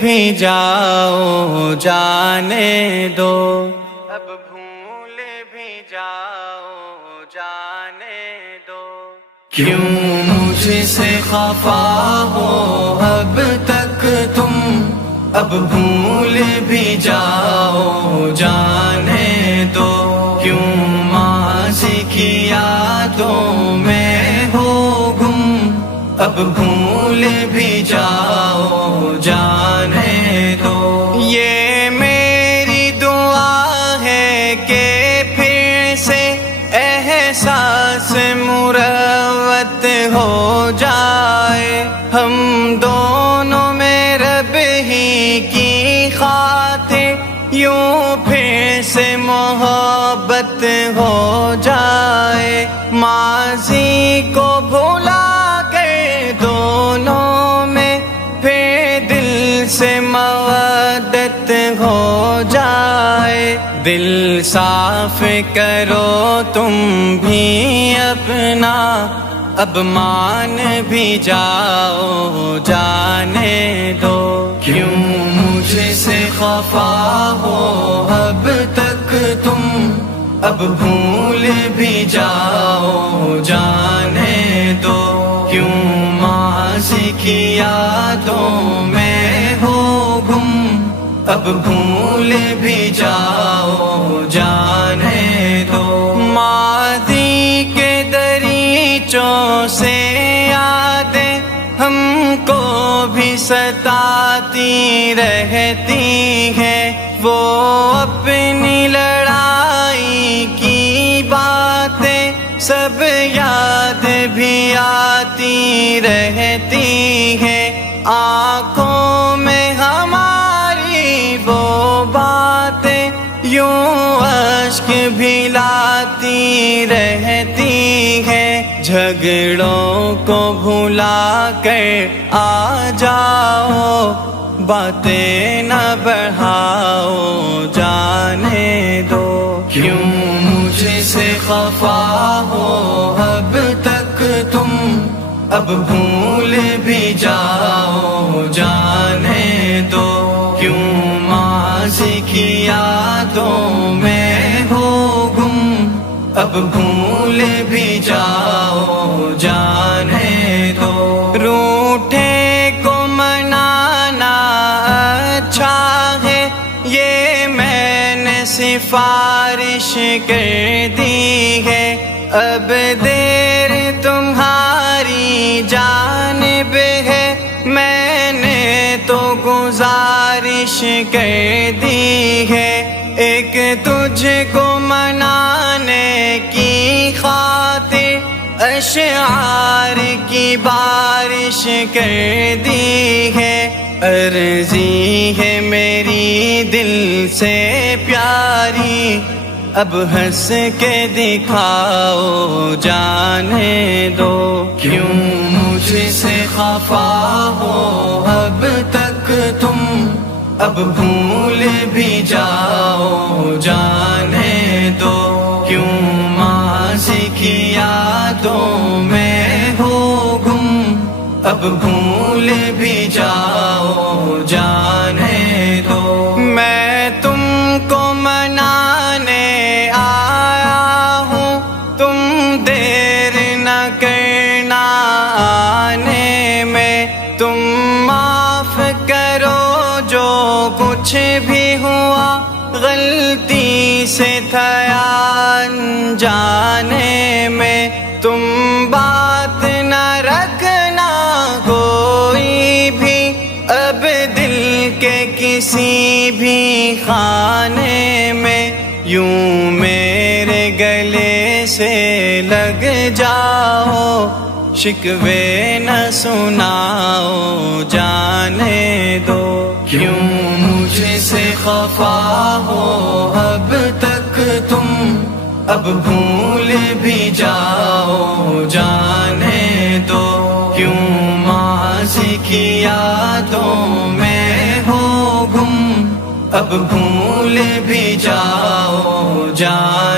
بھی جاؤ جانے دو، اب بھول بھی جاؤ جانے دو، کیوں مجھ سے خفا ہو اب تک تم، اب بھول بھی جاؤ جانے دو، کیوں ماضی کی یادوں میں ہو گم، اب بھول بھی جاؤ جانے دو۔ یہ میری دعا ہے کہ پھر سے احساس مروت ہو جائے، ہم دونوں میں رب ہی کی خاطر یوں پھر سے محبت ہو جائے، ماضی کو بھولا کر دونوں میں پھر دل سے مودت ہو جائے، دل صاف کرو تم بھی اپنا، اب مان بھی جاؤ جانے دو، کیوں مجھ سے خفا ہو اب تک تم، اب بھول بھی جاؤ جانے دو، کیوں ماضی کی یادوں میں ہو گم، اب بھول بھی جاؤ جانے دو۔ ماضی کے دریچوں سے یادیں ہم کو بھی ستاتی رہتی ہیں، وہ اپنی لڑائی کی باتیں سب یاد بھی آتی رہتی ہیں، آنکھوں میں ہماری وہ باتیں یوں اشک بھی لاتی رہتی ہیں، جھگڑوں کو بھلا کر آ جاؤ، باتیں نہ بڑھاؤ جانے دو، کیوں مجھ سے خفا ہو اب تک تم، اب بھول بھی جاؤ جانے دو، کیوں ماضی کی یادوں میں ہو گم، اب بھول بھی جاؤ جانے دو۔ روٹھے کو منانا اچھا ہے یہ میں نے سفارش کر دی ہے، اب دیر تمہاری جانب ہے، میں نے تو گزارش کر دی ہے، ایک تجھ کو منانے کی خاطر اشعار کی بارش کر دی ہے، عرضی ہے میری دل سے پیاری، اب ہنس کے دکھاؤ جانے دو، کیوں مجھ سے خفا ہو اب تک تم، اب بھول بھی جاؤ جانے دو، کیوں ماضی کی یادوں میں ہو گم، اب بھول بھی جاؤ جانے دو۔ میں تم کو منانے آیا ہوں، تم دیر نہ کرنا آنے میں، تم معاف کرو جو کچھ بھی ہوا غلطی سے تھا انجانے میں، تم بات نہ رکھنا کوئی بھی اب دل کے کسی بھی خانے میں، یوں میرے گلے سے لگ جاؤ، شکوے نہ سناؤ جانے دو، کیوں مجھ سے خفا ہو اب تک تم، اب بھول بھی جاؤ جانے دو، کیوں ماضی کی یادوں میں ہو گم، اب بھول بھی جاؤ جانے